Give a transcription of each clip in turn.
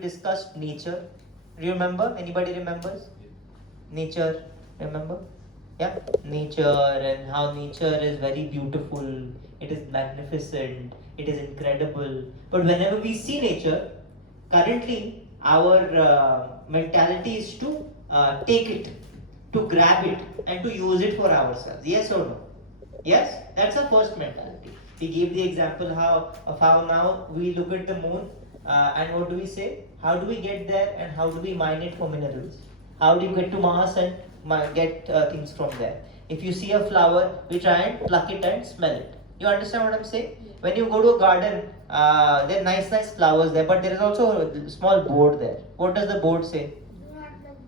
discussed nature. Do you remember? Anybody remembers? Nature, remember? Yeah, nature, and how nature is very beautiful, it is magnificent, it is incredible. But whenever we see nature, currently our mentality is to take it, to grab it, and to use it for ourselves. Yes or no? Yes, that's our first mentality. We gave the example how now we look at the moon, and what do we say? How do we get there, and how do we mine it for minerals? How do you get to Mars and get things from there? If you see a flower, we try and pluck it and smell it. You understand what I'm saying? When you go to a garden, there are nice flowers there, but there is also a small board there. What does the board say?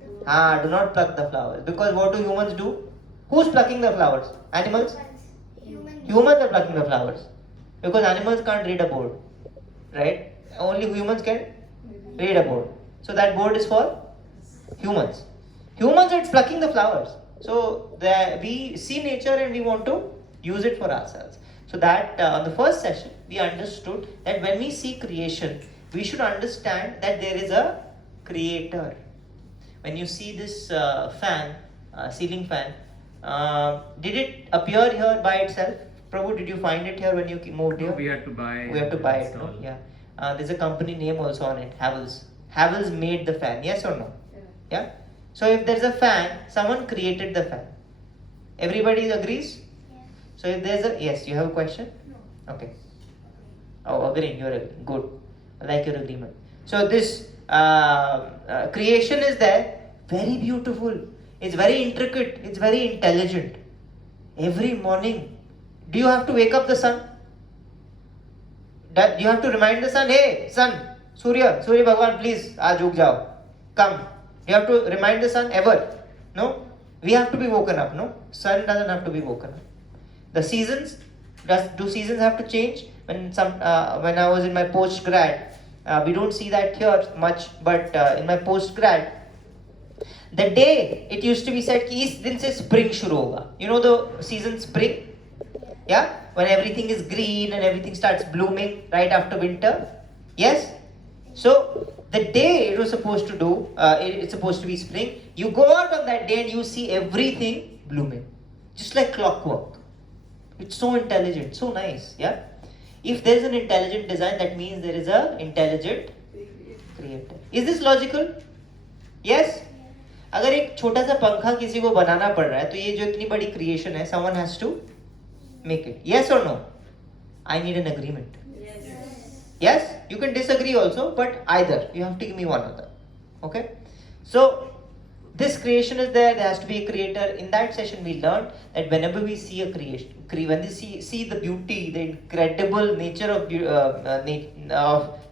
Do not pluck the flowers. Because what do humans do? Who's plucking the flowers? Animals? Humans are plucking the flowers. Because animals can't read a board. Right? Only humans can read a board. So that board is for humans. Humans are plucking the flowers. So we see nature and we want to use it for ourselves. So that on the first session, we understood that when we see creation, we should understand that there is a creator. When you see this fan, ceiling fan, did it appear here by itself? Prabhu, did you find it here when you moved here? We had to buy. We have to buy it, no? Yeah. There's a company name also on it, Havells. Havells made the fan, yes or no? Yeah. So if there's a fan, someone created the fan. Everybody agrees? Yeah. So if there's a, yes, you have a question? No. Okay. Oh, agreeing, you're agreeing. Good. I like your agreement. So this creation is there, very beautiful. It's very intricate. It's very intelligent. Every morning, do you have to wake up the sun? Do you have to remind the sun, hey, sun, Surya Bhagwan, please, aaj ug jao, come. Do you have to remind the sun ever? No? We have to be woken up, no? Sun doesn't have to be woken up. The seasons, do seasons have to change? When I was in my post-grad, we don't see that here much, but in my post-grad, the day it used to be said कि इस दिन से spring शुरू होगा. You know the season spring? Yeah? When everything is green and everything starts blooming right after winter. Yes? So the day it was supposed to do, it's supposed to be spring. You go out on that day and you see everything blooming, just like clockwork. It's so intelligent, so nice. Yeah. If there is an intelligent design, that means there is a intelligent creator. Is this logical? Yes. अगर एक छोटा सा पंखा किसी को बनाना पड़ रहा है, तो ये जो इतनी बड़ी creation है, someone has to make it. Yes or no? I need an agreement. Yes, you can disagree also, but either you have to give me one of them. Okay, so this creation is there. There has to be a creator. In that session, we learned that whenever we see a creation, when we see the beauty, the incredible nature of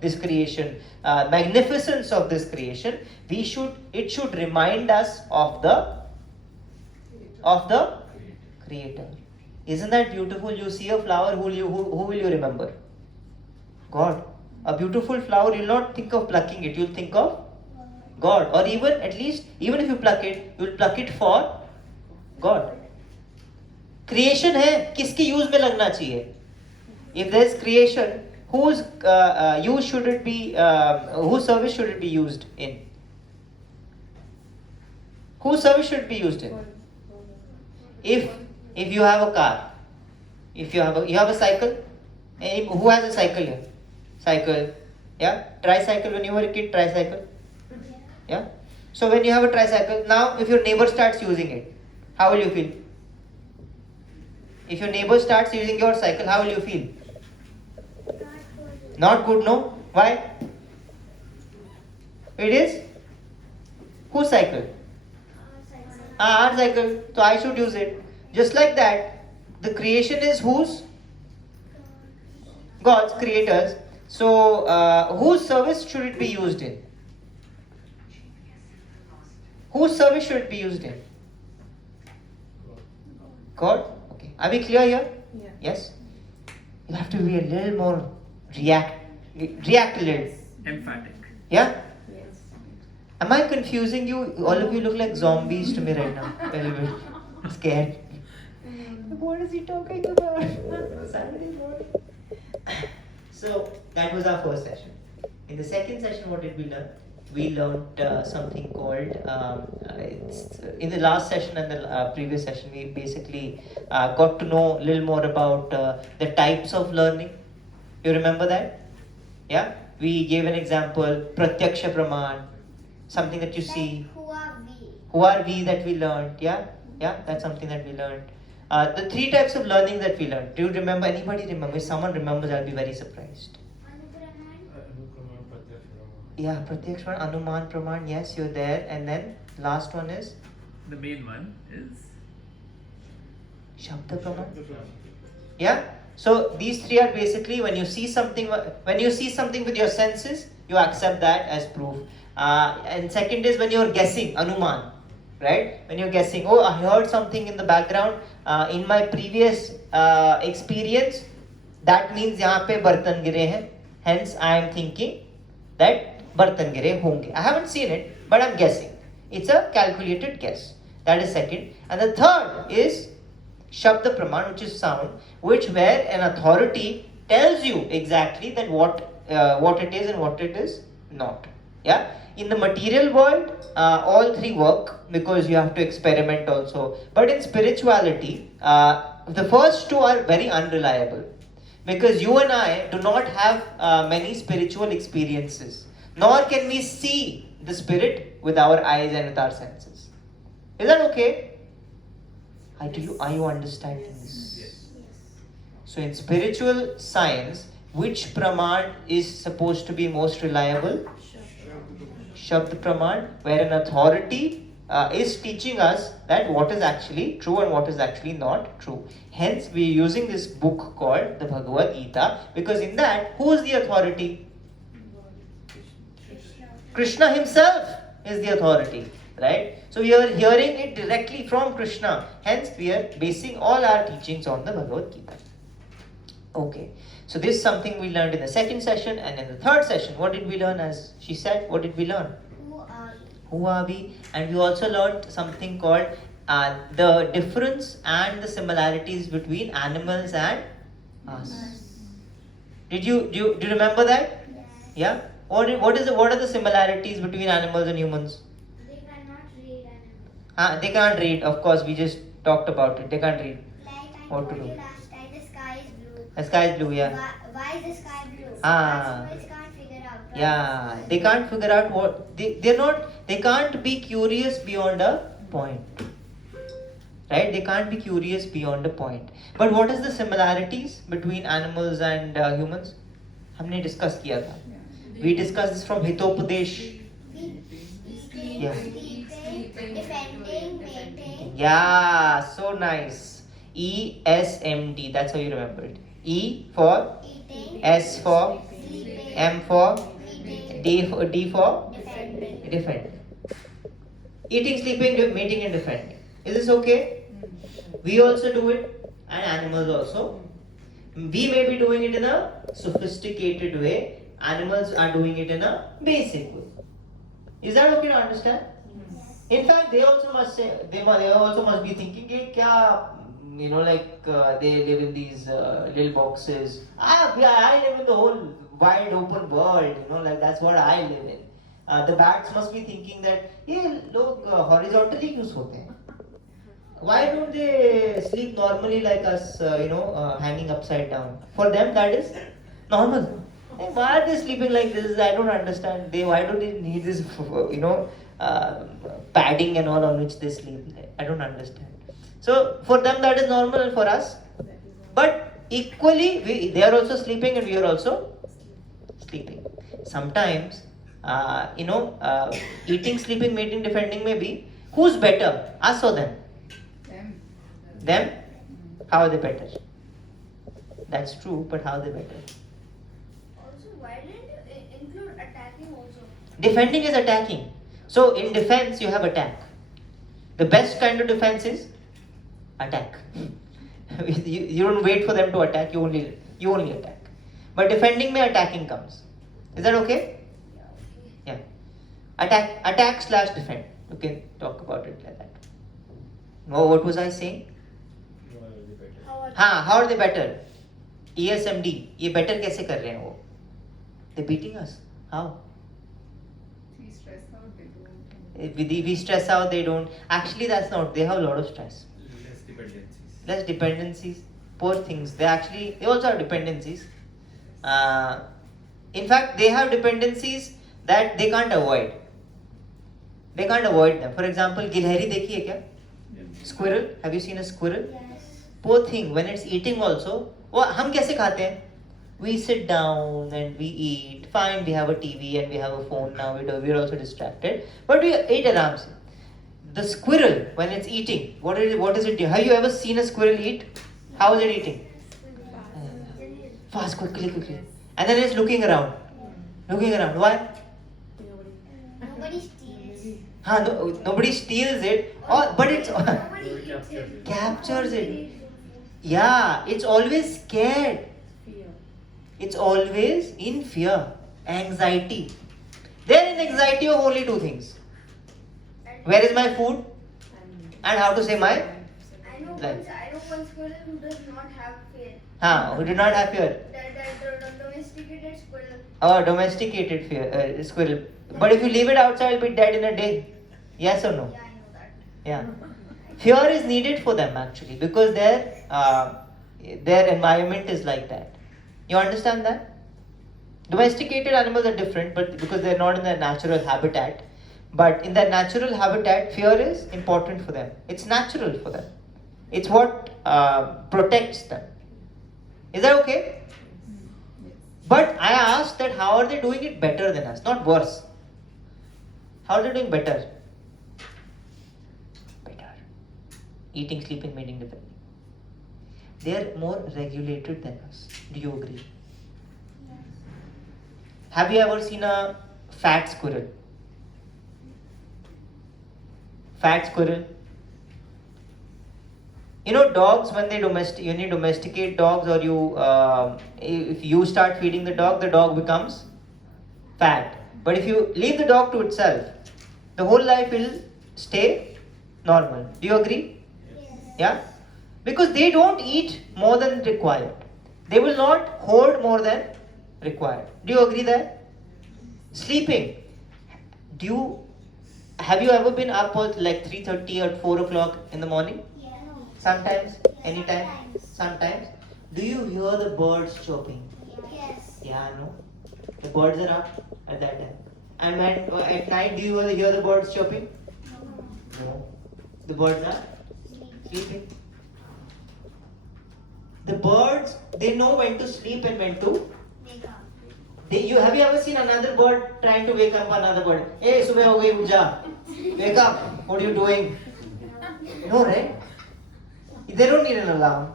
this creation, magnificence of this creation, it should remind us of the creator. Isn't that beautiful? You see a flower, who will you remember? God. A beautiful flower, you'll not think of plucking it, you'll think of God. Or even if you pluck it, you'll pluck it for God. Creation है, किसकी use में लगना चाहिए? If there's creation, whose service should it be used in? Whose service should it be used in? If you have a car, if you have a cycle, who has a cycle here? Cycle, yeah. Tricycle, when you were a kid, tricycle, yeah. So when you have a tricycle, now if your neighbor starts using it, how will you feel? If your neighbor starts using your cycle, how will you feel? Not good, no? Why? It is whose cycle? Our cycle. So I should use it. Just like that, the creation is whose? God's, creators. So whose service should it be used in? Whose service should it be used in? God? Okay. Are we clear here? Yeah. Yes? You have to be a little more react a little. Emphatic. Yeah? Yes. Am I confusing you? All of you look like zombies to me right now. A little bit scared. What is he talking about? Saturday morning. So that was our first session. In the second session, what did we learn? We learned something called, in the last session and the previous session, we basically got to know a little more about the types of learning. You remember that? Yeah? We gave an example, Pratyaksha Praman, something that you see. Who are we? Who are we that we learned? Yeah? Yeah, that's something that we learned. The three types of learning that we learned. Do you remember? Anybody remember? If someone remembers, I'll be very surprised. Yeah, Pratyaksha Praman, Anuman Praman, yes, you're there. And then last one is? The main one is Shabda Praman. Yeah? So these three are basically when you see something with your senses, you accept that as proof. And second is when you're guessing, Anuman. Right? When you're guessing, oh, I heard something in the background. In my previous experience, that means यहाँ पे बर्तन गिरे हैं. Hence, I am thinking that बर्तन गिरे होंगे. I haven't seen it, but I'm guessing. It's a calculated guess. That is second. And the third is Shabda Praman, which is sound, where an authority tells you exactly that what it is and what it is not. Yeah. In the material world, all three work because you have to experiment also. But in spirituality, the first two are very unreliable because you and I do not have many spiritual experiences, nor can we see the spirit with our eyes and with our senses. Is that okay? Are you understanding this? yes. So in spiritual science, which Praman is supposed to be most reliable? Shabd Praman, where an authority is teaching us that what is actually true and what is actually not true. Hence, we are using this book called the Bhagavad Gita because in that, who is the authority? Krishna himself is the authority, right? So we are hearing it directly from Krishna. Hence, we are basing all our teachings on the Bhagavad Gita. Okay, so this is something we learned in the second session, and in the third session, what did we learn? As she said, what did we learn? Who are we? And we also learned something called the difference and the similarities between animals and us. Do you remember that? Yes. Yeah. What are the similarities between animals and humans? They cannot read animals. They can't read. Of course, we just talked about it. They can't read. Like I What told to you do? last time, the sky is blue. The sky is blue. Yeah. Why is the sky blue? Ah. Animals can't figure out. Right? Yeah, they can't figure out what they can't be curious beyond a point. Right? They can't be curious beyond a point. But what is the similarities between animals and humans? हमने discuss किया था. We discussed this from Hitopadesh. Yeah. Sleeping, defending, mating. Yeah, so nice. ESMD, that's how you remember it. E for Eating. S for Sleeping. M for Mating. D for Defending. defend. Eating, sleeping, mating, and defending. Is this okay? We also do it, and animals also. We may be doing it in a sophisticated way. Animals are doing it in a basic way. Is that okay to understand? In fact, they also must say they also must be thinking, "Hey, kya, they live in these little boxes. I live in the whole wide open world. That's what I live in." The bats must be thinking that, "Hey, look, horizontally क्यों सोते हैं? Why don't they sleep normally like us? Hanging upside down. For them, that is normal. Hey, why are they sleeping like this? I don't understand. Why do they need this? Padding and all on which they sleep. I don't understand. So for them that is normal, and for us, but equally they are also sleeping and we are also sleeping. Sometimes, eating, sleeping, mating, defending may be who's better, us or them? Them? How are they better? That's true, but how are they better? Also, why didn't you include attacking also? Defending is attacking. So in defense you have attack. The best kind of defense is attack. you don't wait for them to attack, you only attack. But defending mein attacking comes. Is that okay? Yeah. Attack / defend. You can talk about it like that. Oh, what was I saying? How are they better? ESMD. ये better कैसे कर रहे हैं वो? They're beating us. How? We stress out, they don't. We stress out, they don't. Actually, that's not. They have a lot of stress. Less dependencies. Less dependencies. Poor things. They also have dependencies. In fact, they have dependencies that they can't avoid. They can't avoid them. For example, गिलहरी देखी है क्या? Squirrel. Have you seen a squirrel? Yes. Poor thing. When it's eating also, वो हम कैसे खाते हैं? We sit down and we eat. Fine, we have a TV and we have a phone now. We're also distracted, but we eat aram se. The squirrel, when it's eating, what is it doing? Have you ever seen a squirrel eat? How is it eating? Fast, quickly, and then it's looking around. Why? Nobody steals. Nobody steals it, but it's Nobody eats it. captures it. Yeah, it's always scared. Fear. It's always in fear, anxiety. They're in anxiety of only two things. Where is my food? And how to say my? I know one squirrel who does not have fear. Who do not have fear. The domesticated squirrel. Oh, domesticated squirrel. But if you leave it outside, it'll be dead in a day. Yes or no? Yeah, I know that. Yeah. Fear is needed for them actually because their environment is like that. You understand that? Domesticated animals are different, but because they're not in their natural habitat. But in their natural habitat, fear is important for them. It's natural for them. It's what protects them. Is that okay? But I asked that how are they doing it better than us, not worse? How are they doing better? Better. Eating, sleeping, mating, defending. They are more regulated than us. Do you agree? Have you ever seen a fat squirrel? Fat squirrel. You know, dogs, when you domesticate dogs, or if you start feeding the dog becomes fat. But if you leave the dog to itself, the whole life will stay normal. Do you agree? Yeah? Because they don't eat more than required. They will not hoard more than required. Do you agree there? Sleeping. Have you ever been up at like 3:30 or 4 o'clock in the morning? Yeah. Sometimes, anytime, sometimes. Do you hear the birds chirping? Yes. Yeah, no. The birds are up at that time. And when at night, do you hear the birds chirping? No. The birds are sleeping. The birds, they know when to sleep and when to. Wake up. Have you ever seen another bird trying to wake up another bird? Hey, subah ho gayi, uth ja. Wake up. What are you doing? No, right? They don't need an alarm.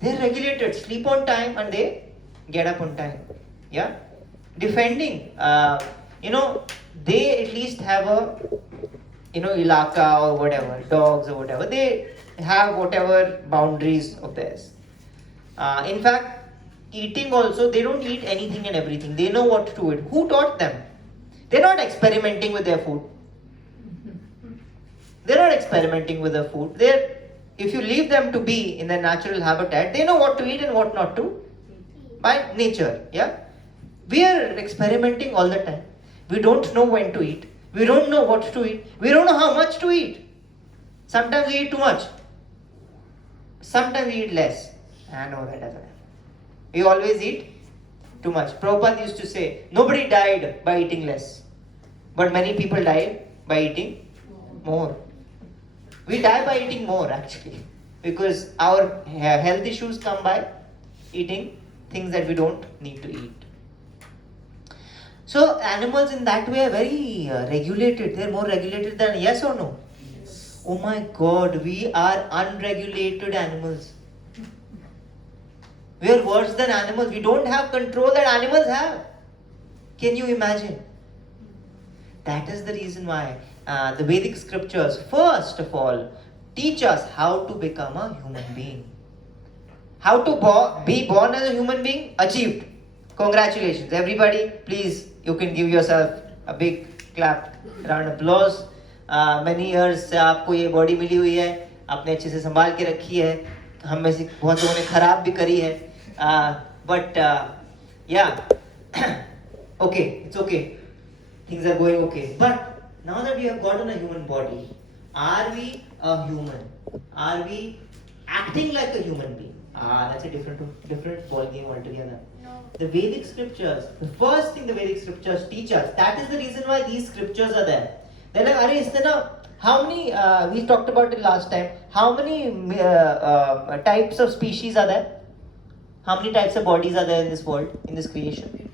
They're regulated. Sleep on time and they get up on time. Yeah? Defending. They at least have a, ilaka or whatever, dogs or whatever. They have whatever boundaries of theirs. In fact, eating also, they don't eat anything and everything. They know what to eat. Who taught them? They're not experimenting with their food. If you leave them to be in their natural habitat, they know what to eat and what not to by nature. Yeah? We are experimenting all the time. We don't know when to eat. We don't know what to eat. We don't know how much to eat. Sometimes we eat too much. Sometimes we eat less. I know that doesn't happen. We always eat too much. Prabhupada used to say, nobody died by eating less. But many people died by eating more. We die by eating more actually. Because our health issues come by eating things that we don't need to eat. So animals in that way are very regulated. They are more regulated than, yes or no? Yes. Oh my God, we are unregulated animals. We are worse than animals. We don't have control that animals have. Can you imagine? That is the reason why the Vedic scriptures, first of all, teach us how to become a human being. How to be born as a human being, achieved. Congratulations. Everybody, please, you can give yourself a big clap, round of applause. Many years से आपको ये body मिली हुई है, आपने अच्छे से संभाल के रखी है, हम में से बहुत लोगों ने खराब भी करी है, but yeah, Okay, it's okay. Things are going okay. But now that we have gotten a human body, are we a human? Are we acting like a human being? That's a different ball game altogether. No. The Vedic scriptures, the first thing the Vedic scriptures teach us, that is the reason why these scriptures are there. They're like, Are, is there now, how many, we talked about it last time, how many types of species are there? How many types of bodies are there in this world, in this creation?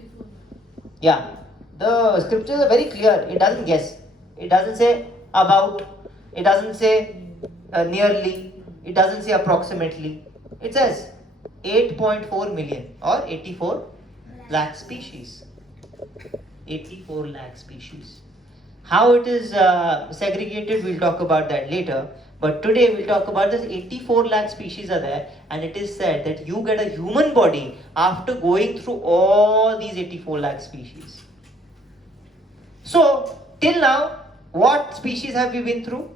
Yeah, the scriptures are very clear. It doesn't guess. It doesn't say about. It doesn't say nearly. It doesn't say approximately. It says 8.4 million or 84 lakh species. 84 lakh species. How it is segregated, we'll talk about that later. But today we'll talk about this 84 lakh species are there, and it is said that you get a human body after going through all these 84 lakh species. So, till now, what species have we been through?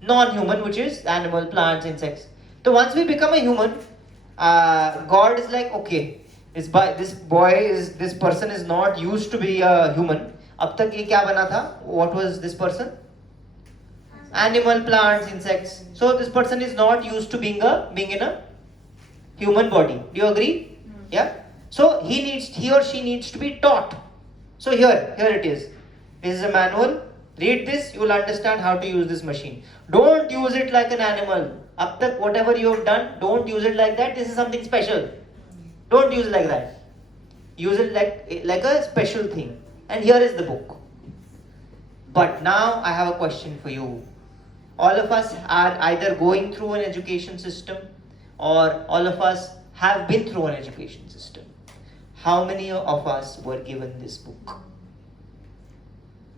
Non-human, which is animal, plants, insects. So once we become a human, God is like, okay, this person is not used to be a human. Ab tak ye kya bana tha? What was this person? Animal, plants, insects. So this person is not used to being in a human body. Do you agree? Yeah. So he or she needs to be taught. So here it is. This is a manual. Read this, you will understand how to use this machine. Don't use it like an animal. Up tak whatever you have done, don't use it like that. This is something special. Don't use it like that. Use it like a special thing. And here is the book. But now I have a question for you. All of us are either going through an education system, or all of us have been through an education system. How many of us were given this book?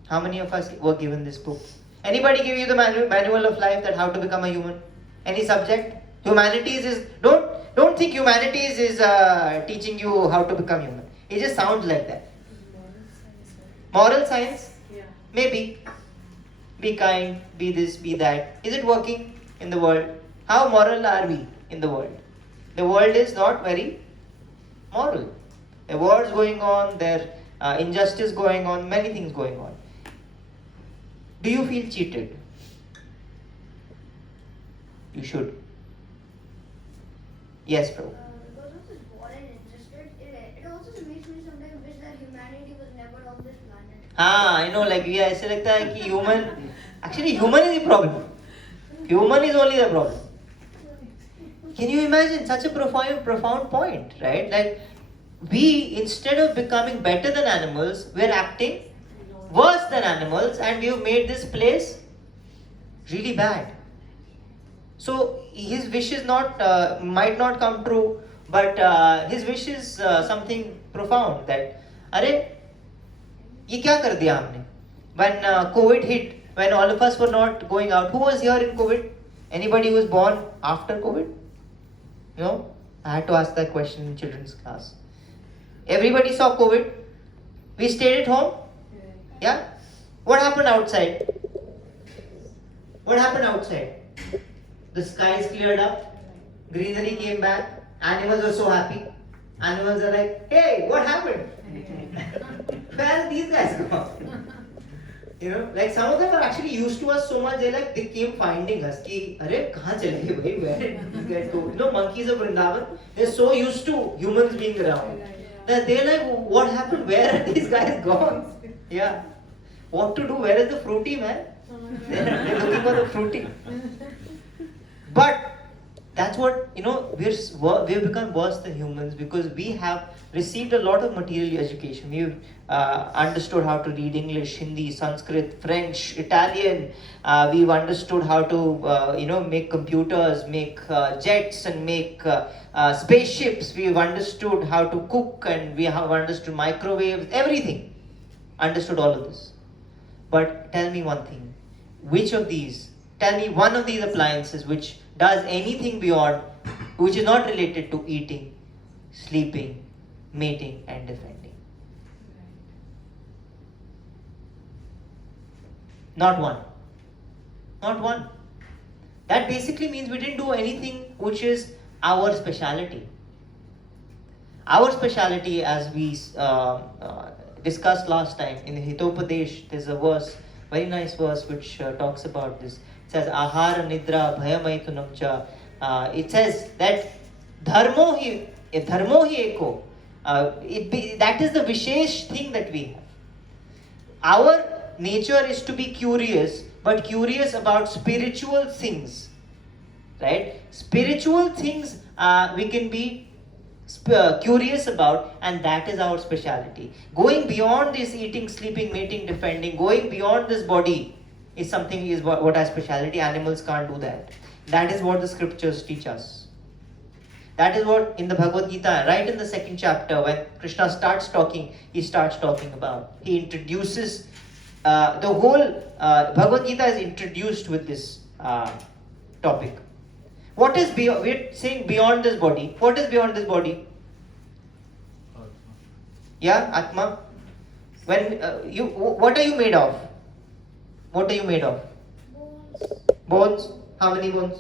How many of us were given this book? Anybody give you the manual of life, that how to become a human? Any subject? Humanities is, don't think humanities is teaching you how to become human. It just sounds like that. Moral science? Yeah. Maybe. Be kind, be this, be that. Is it working in the world? How moral are we in the world? The world is not very moral. There are wars going on, there injustice going on, many things going on. Do you feel cheated? You should. Yes, bro. Because of this war and interested, it also makes me sometimes wish that humanity was never on this planet. I know, like ऐसे लगता है कि human is the problem. Human is only the problem. Can you imagine such a profound point, right? Like, we, instead of becoming better than animals, we're acting worse than animals, and we've made this place really bad. So his wish is might not come true, but his wish is something profound, that अरे ये क्या कर दिया हमने? When COVID hit, when all of us were not going out, who was here in COVID? Anybody who was born after COVID? No? I had to ask that question in children's class. Everybody saw COVID. We stayed at home. Yeah? What happened outside? What happened outside? The skies cleared up. Greenery came back. Animals were so happy. Animals are like, hey, what happened? Where are these guys gone? You know, like some of them are actually used to us so much, they came finding us. Ki, Arey, kahan chale gaye bhai? Where did these guys go? You know, monkeys of Vrindavan, they're so used to humans being around that they're like, what happened? Where are these guys gone? Yeah. What to do? Where is the fruity, man? They're looking for the fruity. But that's what, we've become worse than humans because we have received a lot of material education. We've understood how to read English, Hindi, Sanskrit, French, Italian. We've understood how to, make computers, make jets, and make spaceships. We've understood how to cook, and we have understood microwaves, everything. Understood all of this. But tell me one thing. Tell me one of these appliances which does anything beyond, which is not related to eating, sleeping, mating, and defending. Not one. Not one. That basically means we didn't do anything which is our speciality. Our speciality, as we discussed last time in the Hitopadesh, there's a verse, very nice verse, which talks about this. It says, Ahara Nidra Bhayamaitunam cha. It says that dharmo hi eko. That is the vishesh thing that we have. Our nature is to be curious, but curious about spiritual things. Right? Spiritual things we can be curious about, and that is our speciality. Going beyond this eating, sleeping, mating, defending, going beyond this body is something is what our speciality. Animals can't do that. That is what the scriptures teach us. That is what in the Bhagavad Gita, right in the second chapter, when Krishna starts talking, he starts talking about. He introduces the whole Bhagavad Gita is introduced with this topic. What is beyond? We're saying beyond this body. What is beyond this body? Yeah, Atma. When what are you made of? What are you made of? Bones. Bones. How many bones?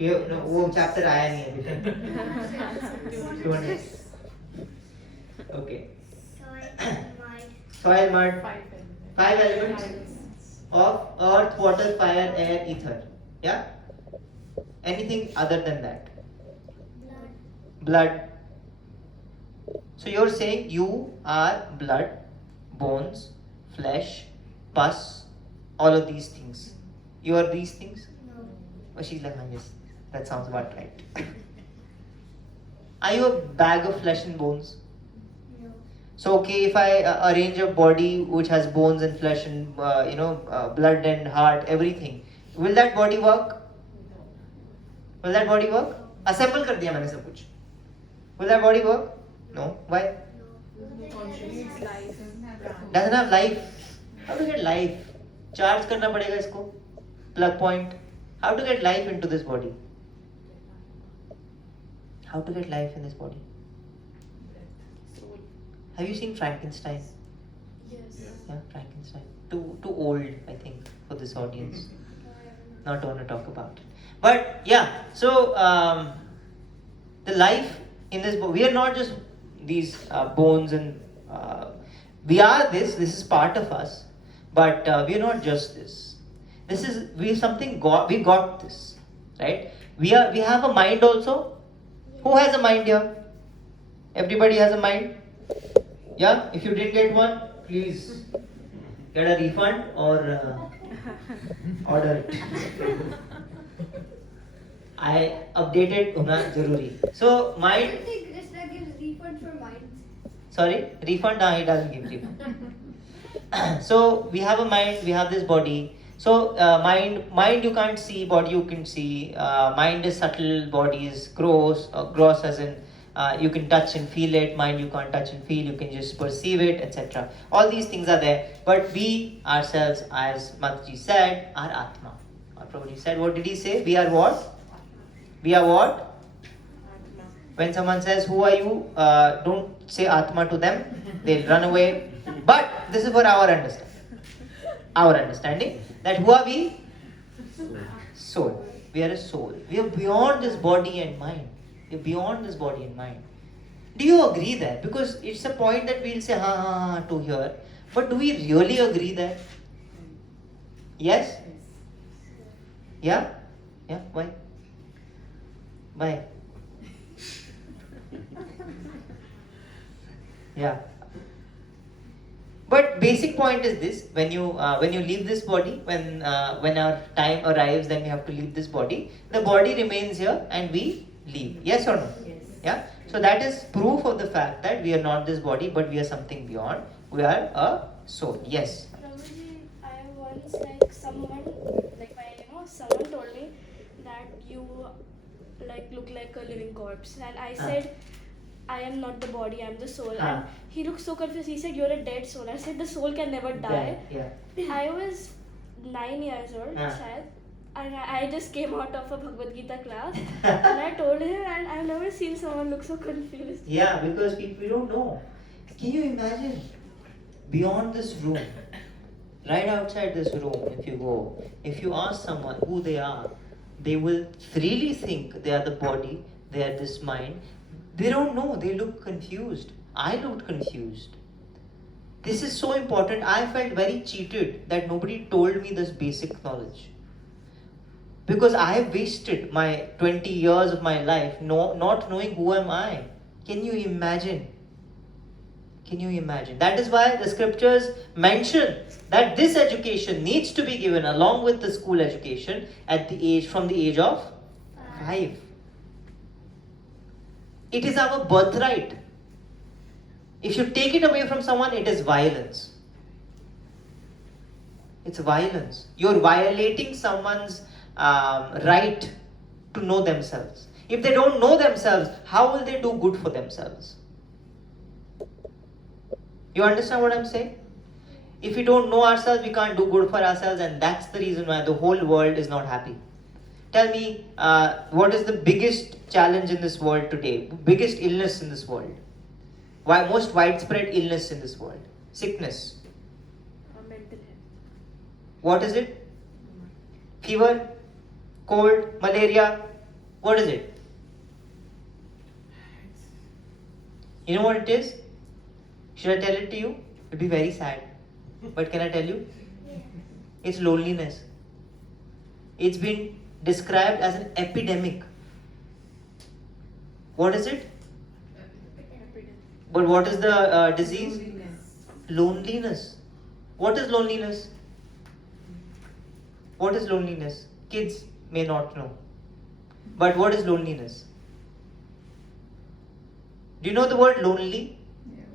वो chapter आया नहीं अभी तक. 200. Okay. Soil, mud. Five elements of earth, water, fire, air, ether. Yeah. Anything other than that? Blood. So you're saying you are blood, bones, flesh, pus, all of these things. You are these things? No. Oh, she's like, yes, that sounds about right. Are you a bag of flesh and bones? No. So okay, if I arrange a body which has bones and flesh and blood and heart, everything, will that body work? Will that body work? Assemble कर दिया मैंने सब कुछ. Will that body work? No. Why? Contributes life. Doesn't have life. How to get life? Charge करना पड़ेगा इसको. Plug point. How to get life into this body? How to get life in this body? Have you seen Frankenstein? Yes. Yeah, Frankenstein. Too old, I think, for this audience. Not want to talk about it. But yeah, so the life in this we are not just these bones and we are this is part of us, but we are not just this. This is we got this, right? We have a mind also. Who has a mind here? Everybody has a mind? Yeah, if you didn't get one, please get a refund or order it. I updated होना जरूरी. So I mind. don't think Krishna gives refund for minds. Sorry, refund. He doesn't give refund. So we have a mind. We have this body. So mind you can't see. Body you can see. Mind is subtle. Body is gross. Gross as in you can touch and feel it. Mind you can't touch and feel. You can just perceive it, etc. All these things are there. But we ourselves, as Mataji said, are Atma. Or Prabhuji said, what did he say? We are what? We are what? When someone says, who are you? Don't say Atma to them. They'll run away. But this is for our understanding. Our understanding that who are we? Soul. We are a soul. We are beyond this body and mind. We are beyond this body and mind. Do you agree there? Because it's a point that we'll say ha to here. But do we really agree there? Yes? Yeah? Yeah? Why? Why? Yeah. But basic point is this: when you leave this body, when our time arrives, then we have to leave this body. The body remains here, and we leave. Yes or no? Yes. Yeah. So that is proof of the fact that we are not this body, but we are something beyond. We are a soul. Yes. Prabhuji, I once someone told me that you look like a living corpse, and I said I am not the body, I am the soul. And he looked so confused. He said, you're a dead soul. I said, the soul can never die. Yeah. I was 9 years old, child, and I just came out of a Bhagavad Gita class, and I told him, and I've never seen someone look so confused. Yeah, because we don't know. Can you imagine? Beyond this room, right outside this room, if you ask someone who they are, they will freely think they are the body, they are this mind. They don't know. They look confused. I looked confused. This is so important. I felt very cheated that nobody told me this basic knowledge. Because I have wasted my 20 years of my life not knowing who am I. Can you imagine? Can you imagine? That is why the scriptures mention that this education needs to be given along with the school education from the age of 5. It is our birthright. If you take it away from someone, it is violence. It's violence. You're violating someone's right to know themselves. If they don't know themselves, how will they do good for themselves? You understand what I'm saying? If we don't know ourselves, we can't do good for ourselves, and that's the reason why the whole world is not happy. Tell me, what is the biggest challenge in this world today? Biggest illness in this world? Why most widespread illness in this world? Sickness. Mental health. What is it? Fever, cold, malaria. What is it? You know what it is? Should I tell it to you? It will be very sad. But can I tell you? It's loneliness. It's been described as an epidemic. What is it? But what is the disease? Loneliness. What is loneliness? What is loneliness? Kids may not know. But what is loneliness? Do you know the word lonely?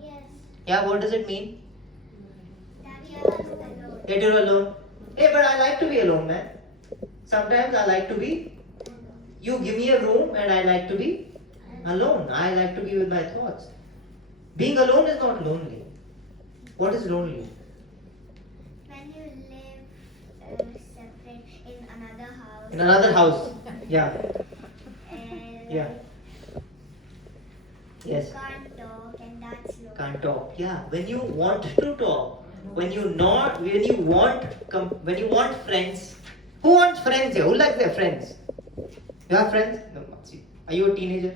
Yes. Yeah, what does it mean? That you are alone. That you're alone. Hey, but I like to be alone, man. Sometimes I like to be. You give me a room and I like to be alone. I like to be with my thoughts. Being alone is not lonely. What is lonely? When you live separate in another house. In another house. Yeah. And Yeah. Yes. you can't talk, and that's lonely. Can't talk. Yeah. When you want to talk, when you want friends. Who wants friends here? Who likes their friends? You have friends? No. See. Are you a teenager?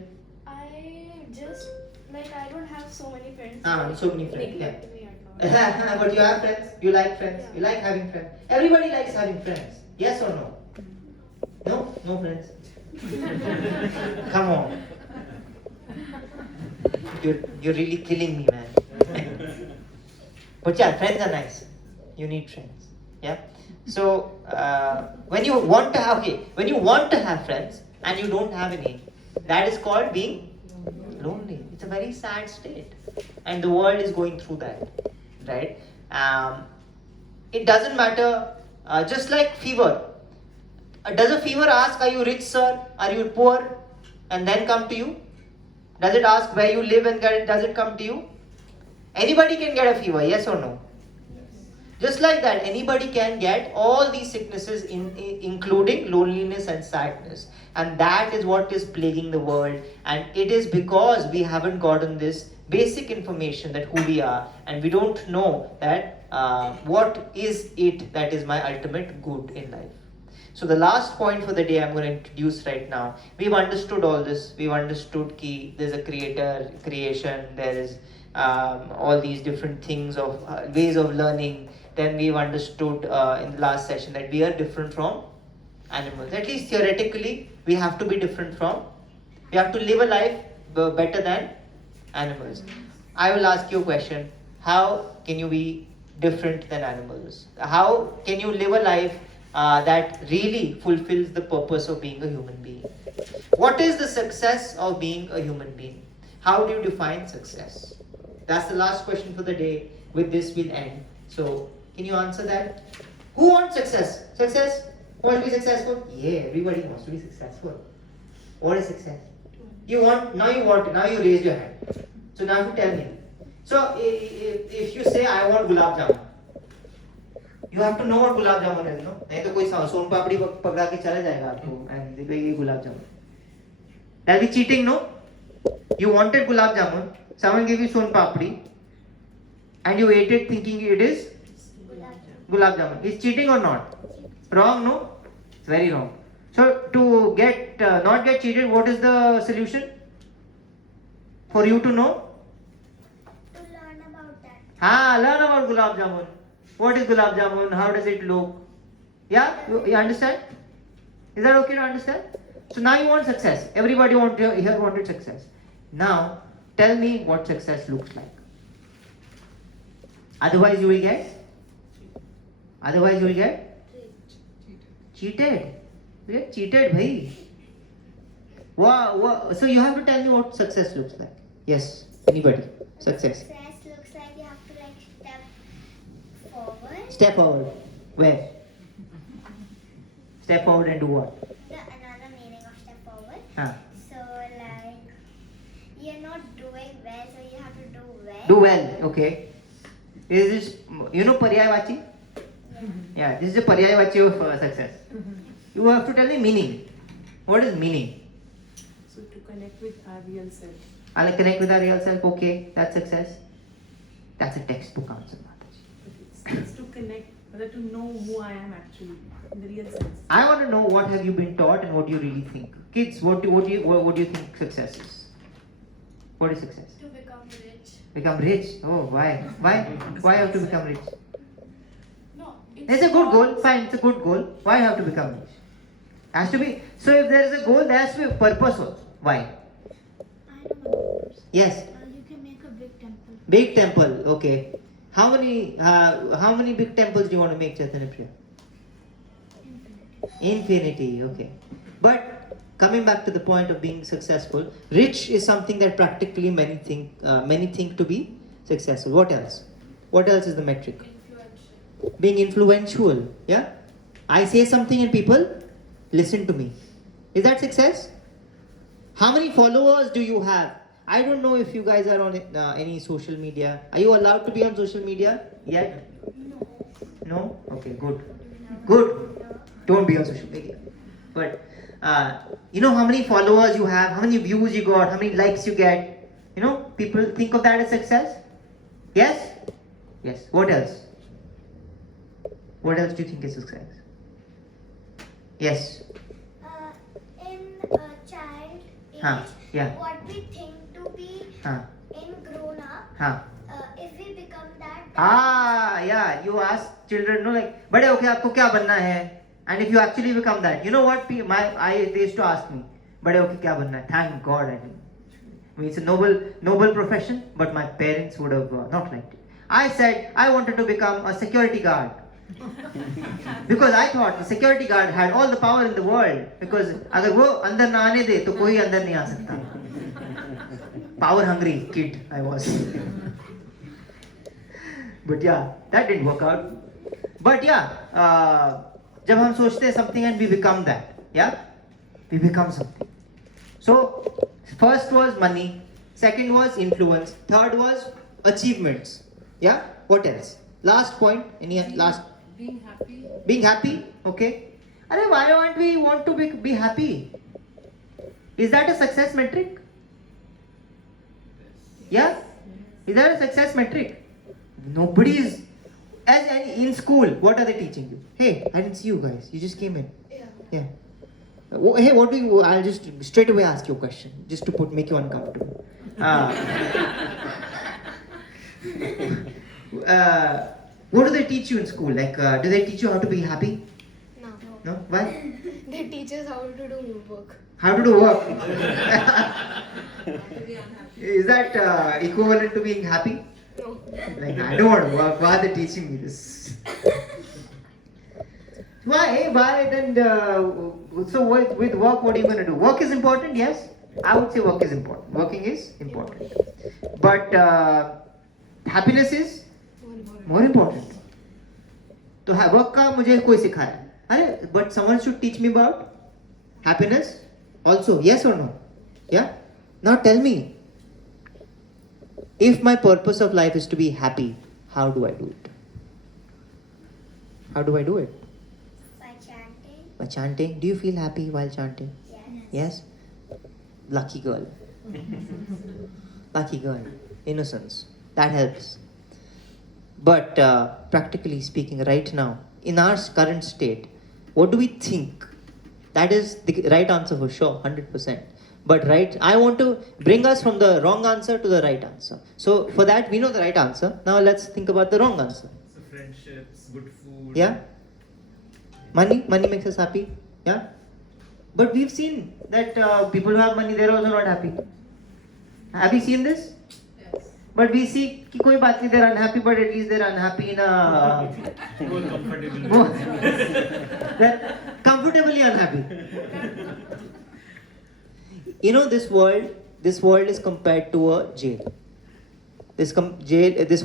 I don't have so many friends. So many friends. Yeah. Neglect me at all. But you have friends. You like friends. Yeah. You like having friends. Everybody likes having friends. Yes or no? No? No friends? Come on. You're really killing me, man. But yeah, friends are nice. You need friends. Yeah. So when you want to have friends and you don't have any, that is called being lonely. It's a very sad state, and the world is going through that, right? It doesn't matter. Just like fever. Does a fever ask, "Are you rich, sir? Are you poor?" and then come to you? Does it ask where you live and does it come to you? Anybody can get a fever, yes or no? Just like that, anybody can get all these sicknesses, including loneliness and sadness. And that is what is plaguing the world. And it is because we haven't gotten this basic information that who we are. And we don't know that what is it that is my ultimate good in life. So the last point for the day I'm going to introduce right now. We've understood all this. We've understood that there's a creator, creation. There is all these different things of ways of learning. Then we've understood in the last session that we are different from animals. At least theoretically, we have to be different from. We have to live a life better than animals. I will ask you a question. How can you be different than animals? How can you live a life that really fulfills the purpose of being a human being? What is the success of being a human being? How do you define success? That's the last question for the day. With this, we'll end. So, can you answer that? Who wants success? Success? Who wants to be successful? Yeah, everybody wants to be successful. What is success? You raised your hand. So now you tell me. So if you say I want gulab jamun, you have to know what gulab jamun is, no? नहीं तो कोई सोन पापड़ी पकड़ा के चला जाएगा आपको and ये gulab jamun. That'll be cheating, no? You wanted gulab jamun, someone gave you son papdi, and you ate it thinking it is gulab jamun. Is cheating or not? Wrong, no? It's very wrong. So to not get cheated, what is the solution? For you to know? To learn about that. Learn about gulab jamun. What is gulab jamun? How does it look? Yeah, you understand? Is that okay to understand? So now you want success. Everybody here wanted success. Now tell me what success looks like. Otherwise you will get cheated. You get cheated, bhai. Wow. So you have to tell me what success looks like. Yes, anybody? Success. Success looks like you have to like step forward. Step forward. Where? Step forward and do what? Another meaning of step forward. Huh. So like you're not doing well, so you have to do well. Do well. Okay. Is this Paryayavachi? Yeah, this is a Paryayavachi of success. You have to tell me meaning. What is meaning? So to connect with our real self. I'll connect with our real self. Okay, that's success. That's a textbook answer, Mataji. It's to connect, whether to know who I am actually, in the real sense. I want to know what have you been taught and what do you really think. Kids, what do you think success is? What is success? To become rich. Become rich. Oh, why? Why have to become rich? No, It's a good goal. Fine, it's a good goal. Why have to become rich? Has to be. So if there is a goal, there has to be a purpose also. Why? I know. Yes. You can make a big temple. Big temple. Okay. How many big temples do you want to make, Chaitanya Priya? Infinity. Okay. But coming back to the point of being successful, rich is something that practically many think to be successful. What else? What else is the metric? Influential. Being influential. Yeah. I say something and people listen to me. Is that success? How many followers do you have? I don't know if you guys are on any social media. Are you allowed to be on social media yet? No? Okay, good. Good. Don't be on social media. But you know how many followers you have, how many views you got, how many likes you get. You know, people think of that as success. Yes? Yes. What else? What else do you think is success? Yes. In a child age, Yeah. what we think to be in grown up, if we become that. Yeah. You ask children, no, like, बड़े होके आपको क्या बनना है? And if you actually become that, you know what? They used to ask me, बड़े होके क्या बनना है? Thank God I mean, it's a noble profession, but my parents would have not liked it. I said I wanted to become a security guard. Because I thought the security guard had all the power in the world. Because अगर वो अंदर ना आने दे तो कोई अंदर नहीं आ सकता. Power hungry kid I was. But yeah, that didn't work out. But yeah, जब हम सोचते हैं something and we become that, yeah, we become something. So first was money, second was influence, third was achievements. Yeah. What else? Last point. Any last? Being happy. Being happy. Okay. Arey, why don't we want to be happy? Is that a success metric? Yeah? Is that a success metric? Nobody is. In school, what are they teaching you? Hey, I didn't see you guys. You just came in. Yeah. Hey, what do you? I'll just straight away ask you a question, just to make you uncomfortable. What do they teach you in school? Like, do they teach you how to be happy? No. No? Why? They teach us how to do work. How to do work? To be unhappy. Is that equivalent to being happy? No. Like, I don't want to work. Why are they teaching me this? Why then? So with work, what are you going to do? Work is important, yes. I would say work is important. Working is important. But happiness is more important. तो work का मुझे कोई सिखाया. अरे, but someone should teach me about happiness also. Yes or no? Yeah. Now tell me. If my purpose of life is to be happy, how do I do it? How do I do it? By chanting. By chanting. Do you feel happy while chanting? Yes. Yes? Lucky girl. Lucky girl. Innocence. That helps. But practically speaking, right now, in our current state, what do we think? That is the right answer for sure, 100%. But right, I want to bring us from the wrong answer to the right answer. So for that, we know the right answer. Now let's think about the wrong answer. So friendships, good food. Yeah? Money makes us happy. Yeah? But we've seen that people who have money, they're also not happy. Have you seen this? Yes. But we see कि कोई बात नहीं, they're unhappy, but at least they're unhappy in a More comfortable. they're comfortably unhappy. You know, this world is compared to a jail. This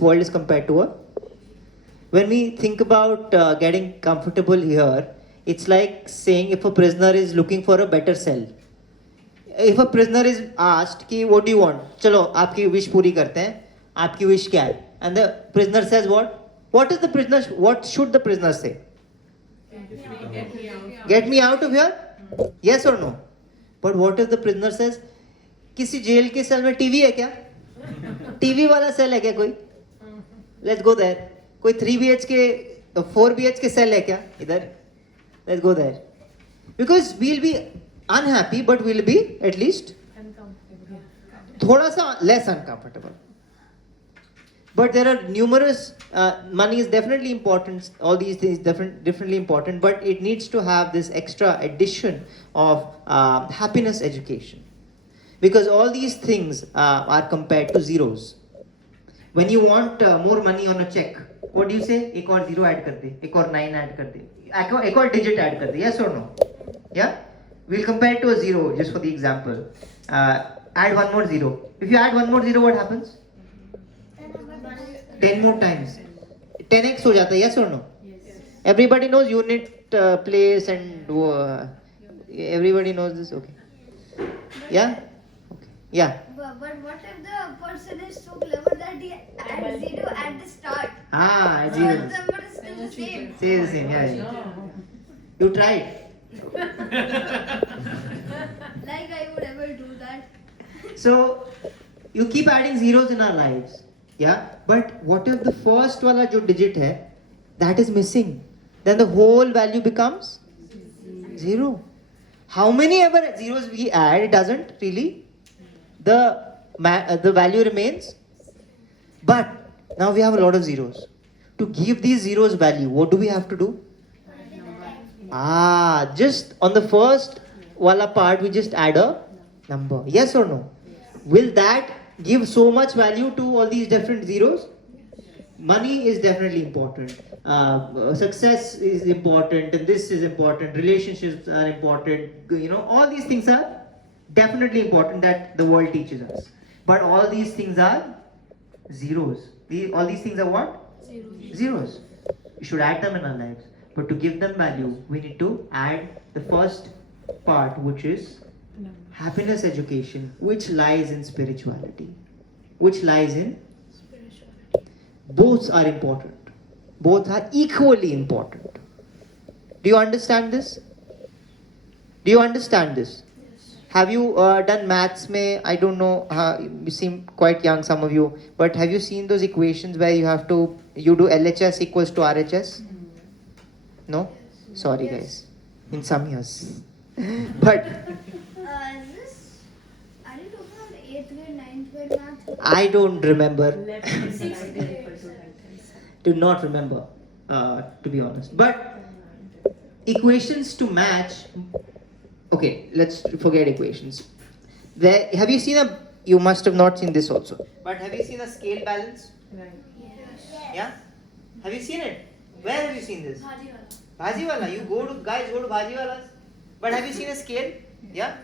world is compared to a. When we think about getting comfortable here, it's like saying if a prisoner is looking for a better cell. If a prisoner is asked कि what do you want? चलो आपकी wish पूरी करते हैं. आपकी wish क्या है? And the prisoner says what? What should the prisoner say? Get me out of here? Yes or no? But what if the prisoner says किसी जेल के सेल में टीवी है क्या? टीवी वाला सेल है क्या कोई? Let's go there. कोई 3 BHK 4 BHK सेल है क्या इधर? Let's go there. Because we'll be unhappy, but we'll be at least थोड़ा सा less uncomfortable. But there are numerous, money is definitely important, all these things definitely important, but it needs to have this extra addition of happiness education. Because all these things are compared to zeros. When you want more money on a check, what do you say? एक और zero add कर दे, एक और 9 add कर दे, एक और digit add कर दे, yes or no? Yeah? We'll compare it to a zero, just for the example. Add one more zero. If you add one more zero, what happens? 10 more times. 10x हो जाता है, yes or no? Yes. Everybody knows unit, place and everybody knows this, okay. Yeah? Okay. Yeah. But what if the person is so clever that he adds zero at the start? Ah, So zero. the number is still the same. Say the same, yeah. You tried. Like I would ever do that. So, you keep adding zeros in our lives. Yeah? But what if the first wala jo digit hai, that is missing? Then the whole value becomes zero. How many ever zeros we add, it doesn't really. The value remains. But now we have a lot of zeros. To give these zeros value, what do we have to do? Just on the first wala part, we just add a number. Yes or no? Will that give so much value to all these different zeros? Money is definitely important. Success is important, and this is important. Relationships are important. You know, all these things are definitely important that the world teaches us. But all these things are zeros. All these things are what? Zeros. We should add them in our lives. But to give them value, we need to add the first part, which is happiness education, which lies in spirituality. Both are important. Both are equally important. Do you understand this? Have you done maths mein? I don't know, you seem quite young, some of you, but have you seen those equations where you do LHS equals to RHS? No? Sorry guys. In some years. But Are you talking about 8th grade, 9th grade math? I don't remember. 11 Do not remember, to be honest. But equations to match. Okay, let's forget equations. Have you seen you must have not seen this also. But have you seen a scale balance? Right. Yeah? Have you seen it? Where have you seen this? Bhaji wala. You go to Bhaji walas. But have you seen a scale? Yeah?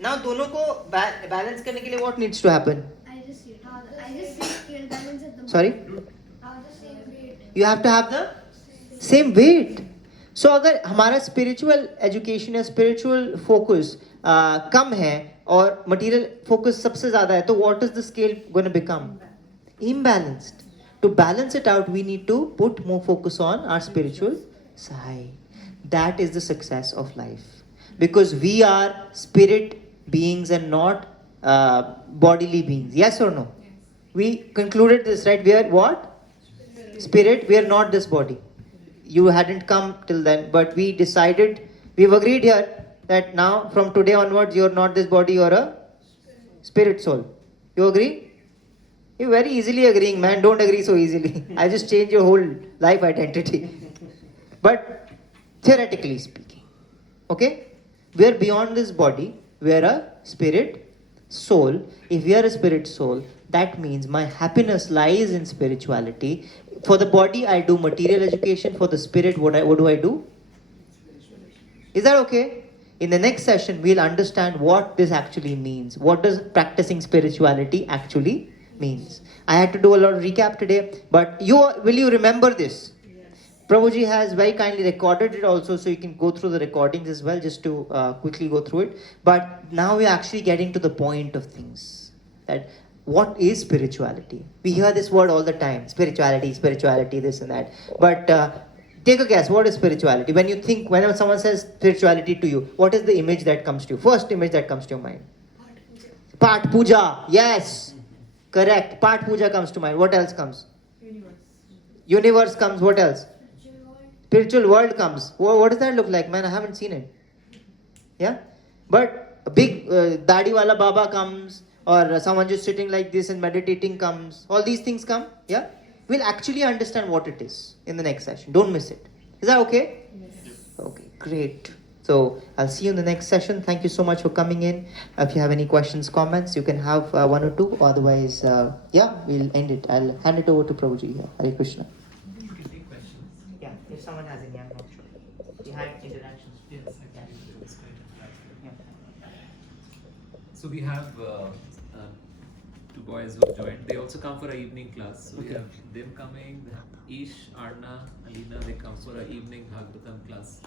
Now दोनों को balance करने के लिए what needs to happen? I just see scale balance at the Sorry? How the same weight. You have to have the same weight. So अगर हमारा spiritual education या spiritual focus कम है और material focus सबसे ज़्यादा है, तो what is the scale going to become? Imbalanced. To balance it out, we need to put more focus on our spiritual side. That is the success of life. Because we are spirit beings and not bodily beings. Yes or no? Yes. We concluded this, right? We are what? Spirit. We are not this body. You hadn't come till then, but we've agreed here that now from today onwards you're not this body, you're a spirit soul. You agree? You're very easily agreeing, man. Don't agree so easily. I just change your whole life identity. But theoretically speaking, okay? We are beyond this body. We are a spirit soul. If we are a spirit soul, that means my happiness lies in spirituality. For the body, I do material education. For the spirit, what do I do? Is that okay? In the next session, we'll understand what this actually means. What does practicing spirituality actually means? I had to do a lot of recap today, but will you remember this? Prabhuji has very kindly recorded it also, so you can go through the recordings as well, just to quickly go through it. But now we're actually getting to the point of things. That what is spirituality? We hear this word all the time, spirituality, spirituality, this and that. But take a guess, what is spirituality? Whenever someone says spirituality to you, what is the image that comes to you? First image that comes to your mind? Part puja. Yes, correct. Part puja comes to mind. What else comes? Universe comes. What else? Spiritual world comes. What does that look like, man? I haven't seen it. Yeah, but a big dadi wala baba comes, or someone just sitting like this and meditating comes. All these things come. Yeah, we'll actually understand what it is in the next session. Don't miss it. Is that okay? Yes. Okay, great. So I'll see you in the next session. Thank you so much for coming in. If you have any questions, comments, you can have one or two. Otherwise, we'll end it. I'll hand it over to Prabhuji here. Hare Krishna. You can take questions. Yeah, if someone has any, I'm not sure. We had interactions. Yes, I can. It was kind of like So we have two boys who have joined. They also come for an evening class. So we Okay. have them coming. We have Ish, Arna, Alina. They come for an evening Bhagavatam class.